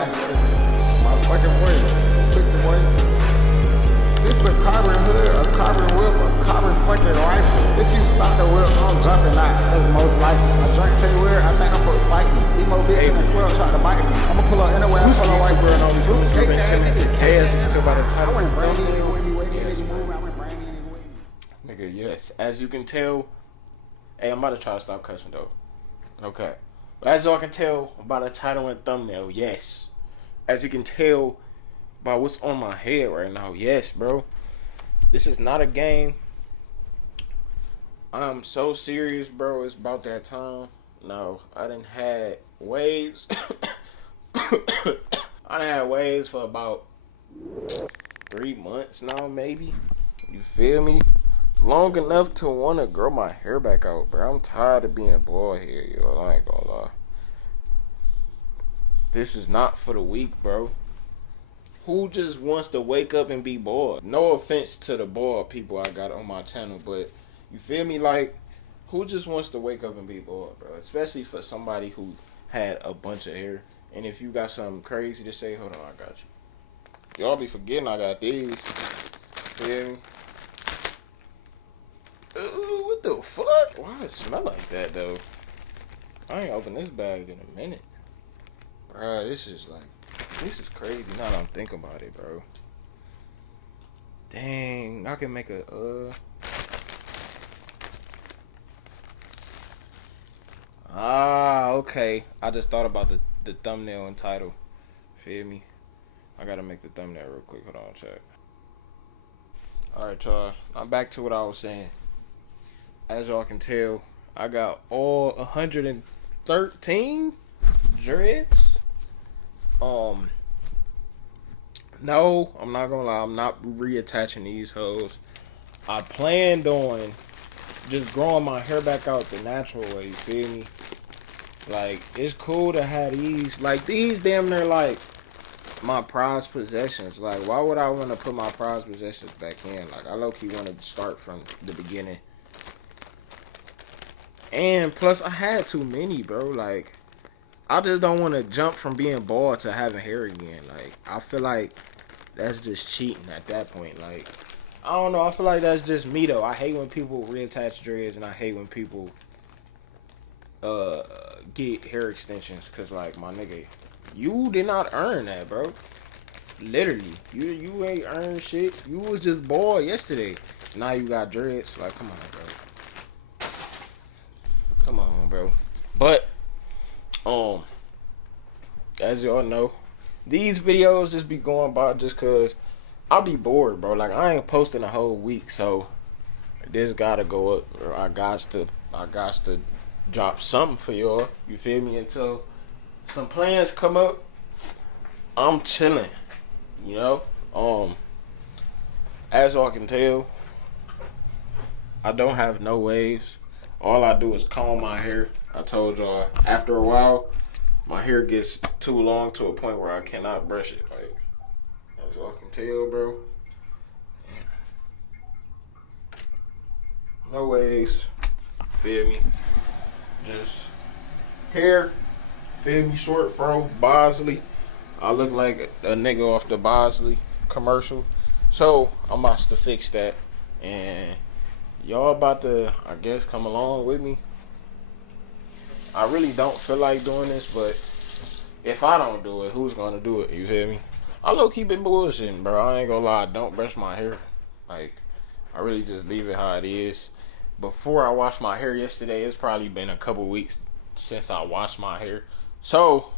My fucking voice. Listen, boy. This is a carbon hood, a carbon whip, a carbon fucking rifle. If you stop the whip, I'm jumping out. That's most likely. I drink to the whip, I think I'm folks spike me. Emo bitch in the club try to bite me. I'ma pull up anywhere, I pull up white girl on fruit cake. I went brainy nigga with me, way nigga move. I went brainy nigga with me. Nigga, yes. As you can tell, hey, I'm about to try to stop cussing though. Okay. But as y'all can tell by the title and thumbnail, yes. As you can tell by what's on my head right now, yes, bro. This is not a game. I'm so serious, bro. It's about that time. No, I done had waves. I done had waves for about 3 months now, maybe. You feel me? Long enough to want to grow my hair back out, bro. I'm tired of being bald here, yo. I ain't gonna lie. This is not for the weak, bro. Who just wants to wake up and be bald? No offense to the bald people I got on my channel, but you feel me? Like, who just wants to wake up and be bald, bro? Especially for somebody who had a bunch of hair. And if you got something crazy to say, hold on, I got you. Y'all be forgetting I got these. Feel me? Ooh, what the fuck? Why does it smell like that, though? I ain't opened this bag in a minute. Bruh, this is crazy now that I'm thinking about it, bro. Dang, I can make a, okay. I just thought about the thumbnail and title. Feel me? I gotta make the thumbnail real quick. Hold on, check. Alright, y'all. I'm back to what I was saying. As y'all can tell, I got all 113 dreads. No, I'm not gonna lie, I'm not reattaching these hoes. I planned on just growing my hair back out the natural way, you feel me? Like, it's cool to have these. Like, these damn near like my prized possessions. Like, why would I want to put my prized possessions back in? Like, I low-key want to start from the beginning. And plus, I had too many, bro. Like, I just don't want to jump from being bald to having hair again. Like, I feel like that's just cheating at that point. Like, I don't know. I feel like that's just me, though. I hate when people reattach dreads, and I hate when people get hair extensions. Because, like, my nigga, you did not earn that, bro. Literally. You ain't earned shit. You was just bald yesterday. Now you got dreads. Like, come on, bro. Come on, bro. But, as y'all know, these videos just be going by just cause I'll be bored, bro. Like, I ain't posting a whole week, so this gotta go up, or I got to drop something for y'all. You feel me? Until some plans come up, I'm chilling. You know, as y'all can tell, I don't have no waves. All I do is comb my hair. I told y'all, after a while, my hair gets too long to a point where I cannot brush it. Like, as y'all can tell, bro. No waves. Feel me? Just hair. Feel me? Short fro. Bosley. I look like a nigga off the Bosley commercial. So, I'm about to fix that. And y'all about to, I guess, come along with me. I really don't feel like doing this, but if I don't do it, who's gonna do it? You feel me? I low-key been bullshitting, bro. I ain't gonna lie, I don't brush my hair. Like, I really just leave it how it is. Before I washed my hair yesterday, it's probably been a couple weeks since I washed my hair. So,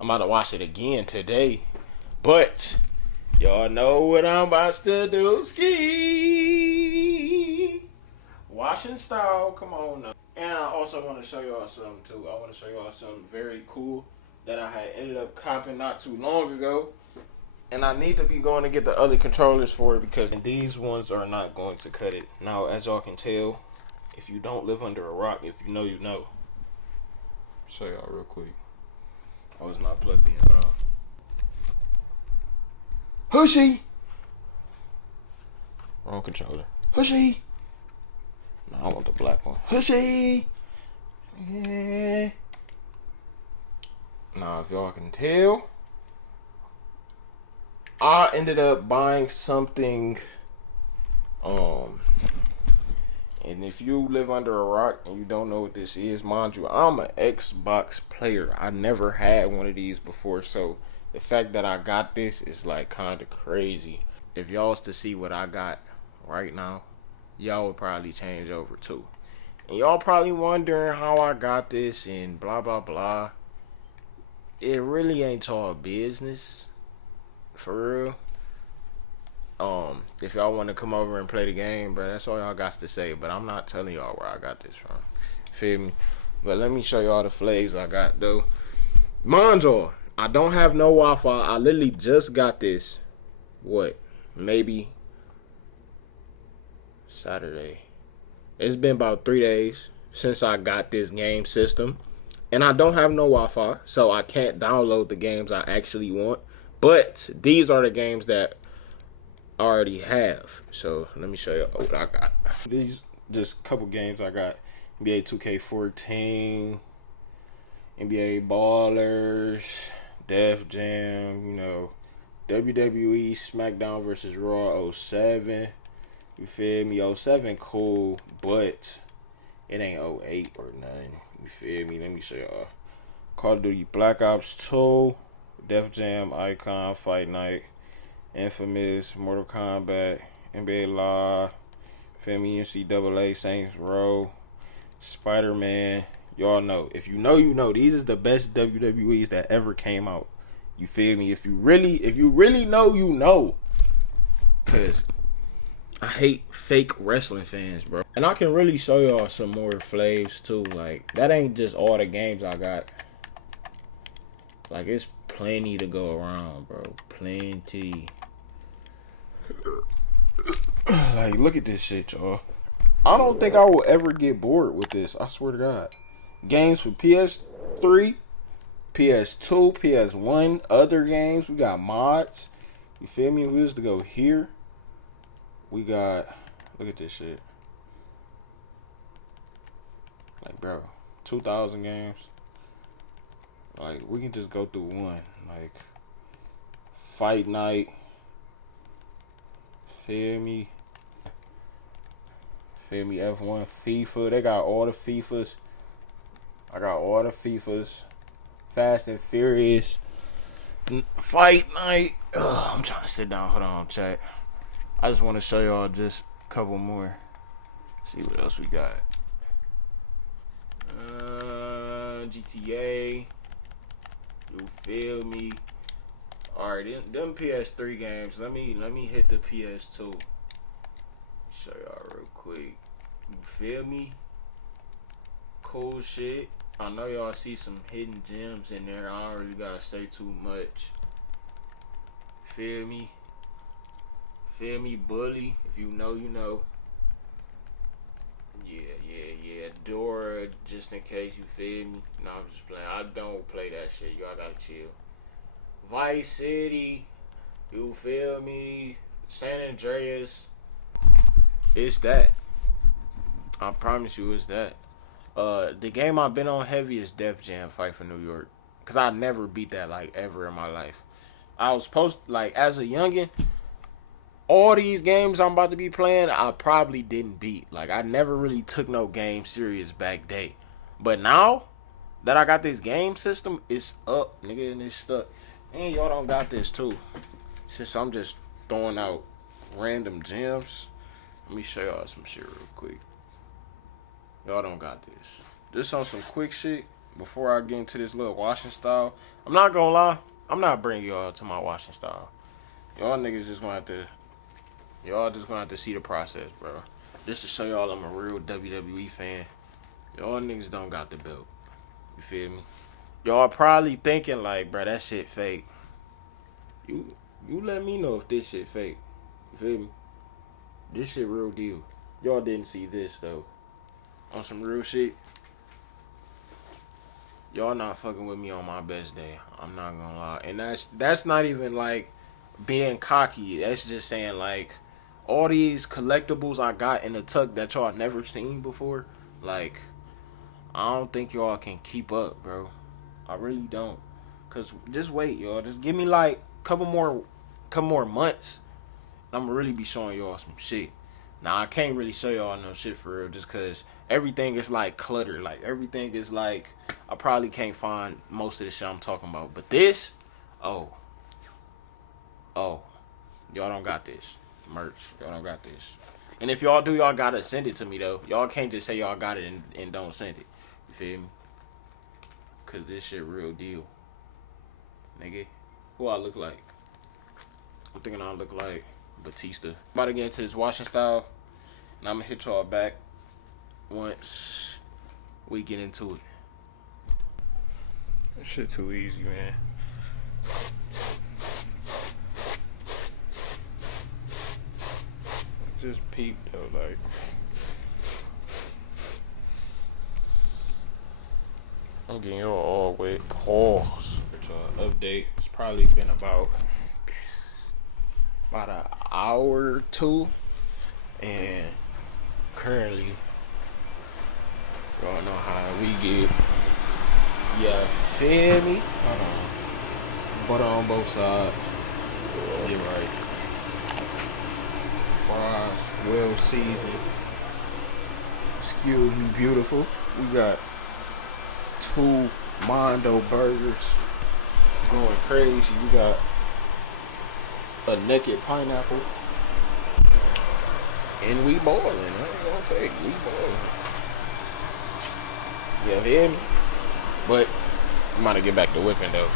I'm about to wash it again today. But, y'all know what I'm about to do. Ski! Washing style, come on now. And I also want to show y'all something too. I want to show y'all something very cool that I had ended up copping not too long ago. And I need to be going to get the other controllers for it because these ones are not going to cut it. Now, as y'all can tell, if you don't live under a rock, if you know, you know. Show y'all real quick. Oh, it's not plugged in, but Hushy! Wrong controller. Hushy! No, I want the black one. Hushy! Yeah. Now, if y'all can tell, I ended up buying something. And if you live under a rock and you don't know what this is, mind you, I'm an Xbox player. I never had one of these before, so the fact that I got this is like kind of crazy. If y'all was to see what I got right now, y'all would probably change over too. And y'all probably wondering how I got this and blah blah blah. It really ain't y'all business, for real. If y'all want to come over and play the game, bro, that's all y'all got to say. But I'm not telling y'all where I got this from. Feel me? But let me show y'all the flags I got though. Mind y'all, I don't have no Wi-Fi. I literally just got this. What? Maybe Saturday. It's been about 3 days since I got this game system. And I don't have no Wi-Fi, so I can't download the games I actually want. But these are the games that I already have. So let me show you what I got. These just a couple games I got. NBA 2K14, NBA Ballers, Def Jam, you know, WWE SmackDown vs. Raw 07. You feel me? 07 cool, but it ain't 08 or nothing. You feel me? Let me show y'all. Call of Duty Black Ops 2, Def Jam, Icon, Fight Night, Infamous, Mortal Kombat, NBA Live, feel me, NCAA, Saints Row, Spider-Man. Y'all know. If you know, you know. These is the best WWEs that ever came out. You feel me? If you really know, you know. Cause I hate fake wrestling fans, bro. And I can really show y'all some more flaves too. Like, that ain't just all the games I got. Like, it's plenty to go around, bro. Plenty. Like, look at this shit, y'all. I don't think I will ever get bored with this. I swear to God. Games for PS3, PS2, PS1, other games. We got mods. You feel me? We used to go here. We got, look at this shit. Like, bro, 2,000 games. Like, we can just go through one. Like, Fight Night. Feel me? Feel me? F1, FIFA. They got all the FIFAs. I got all the FIFAs. Fast and Furious. Fight Night. Ugh, I'm trying to sit down. Hold on, chat. I just want to show y'all just a couple more. See what else we got. GTA. You feel me? Alright, them PS3 games. Let me hit the PS2. Show y'all real quick. You feel me? Cool shit. I know y'all see some hidden gems in there. I don't really gotta say too much. Feel me? Feel me, Bully? If you know, you know. Yeah. Dora, just in case, you feel me? Nah, I'm just playing. I don't play that shit. Y'all gotta chill. Vice City, you feel me? San Andreas. It's that. I promise you it's that. The game I've been on heavy is Def Jam Fight for New York. Cause I never beat that like ever in my life. I was supposed like as a youngin', all these games I'm about to be playing, I probably didn't beat. Like, I never really took no game serious back day. But now that I got this game system, it's up, nigga, and it's stuck. And y'all don't got this too. Since I'm just throwing out random gems, let me show y'all some shit real quick. Y'all don't got this. Just on some quick shit before I get into this little washing style. I'm not gonna lie, I'm not bringing y'all to my washing style. Y'all niggas just gonna have to. Y'all just gonna have to see the process, bro. Just to show y'all I'm a real WWE fan. Y'all niggas don't got the belt. You feel me? Y'all probably thinking like, bro, that shit fake. You let me know if this shit fake. You feel me? This shit real deal. Y'all didn't see this though. On some real shit. Y'all not fucking with me on my best day. I'm not gonna lie. And that's not even like being cocky. That's just saying like all these collectibles I got in the tuck that y'all never seen before, like, I don't think y'all can keep up, bro. I really don't. Cause just wait, y'all. Just give me like a couple more couple more months, I'm gonna really be showing y'all some shit. Now I can't really show y'all no shit for real, just cause everything is like cluttered. Like everything is like, I probably can't find most of the shit I'm talking about. But this, oh, y'all don't got this merch. Y'all don't got this. And if y'all do, y'all gotta send it to me though. Y'all can't just say y'all got it and don't send it. You feel me? Cause this shit real deal. Nigga, who I look like? I'm thinking I look like Batista. About to get into this washing style, and I'm gonna hit y'all back once we get into it. This shit too easy, man. Just peep though, like. I'm getting y'all all wet. Pause. Update. It's probably been about an hour or two, and currently, y'all know how we get. Yeah, feel me? Hold on. Butter on both sides. Get right. Fries, well seasoned. Excuse me, beautiful. We got 2 Mondo burgers going crazy. We got a naked pineapple, and we boiling. I ain't gonna fake. We boiling. You hear me? But I'm about to get back to whipping though.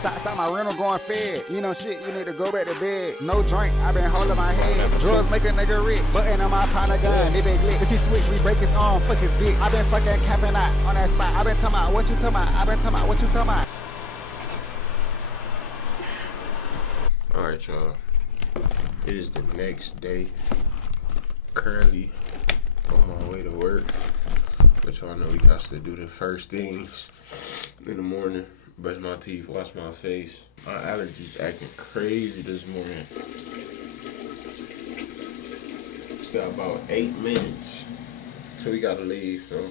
Shots out my rental going fed. You know shit, you need to go back to bed. No drink, I been holding my head. Drugs make a nigga rich. Button on my partner gun, they been lit. If she switch, we break his arm, fuck his bitch. I been fucking camping out on that spot. I been talking about what you talking about. I been talking about what you talking about. Alright, y'all. It is the next day. Currently on my way to work. But y'all know we got to do the first things in the morning. Brush my teeth, wash my face. My allergies acting crazy this morning. It's got about 8 minutes till we gotta leave, so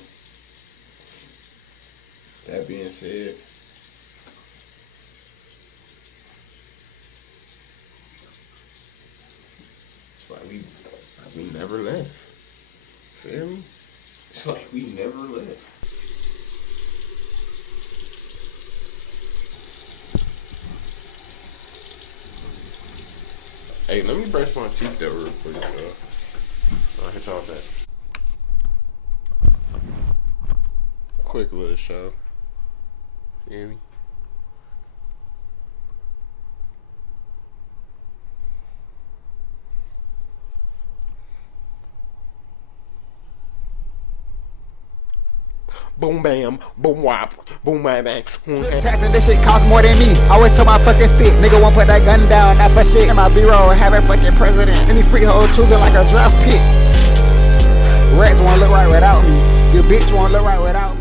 that being said, it's like we never left. Feel me? It's like we never left. Hey, let me brush my teeth though real quick, though. I'll hit y'all back. Quick little show. You hear me? Boom bam, boom wop, boom bang bang. Taxing this shit costs more than me. Always told my fucking stick. Nigga won't put that gun down, not for shit. In my B-roll, having fucking president. Any free hoe choosing like a draft pick. Rats won't look right without me. Your bitch won't look right without me.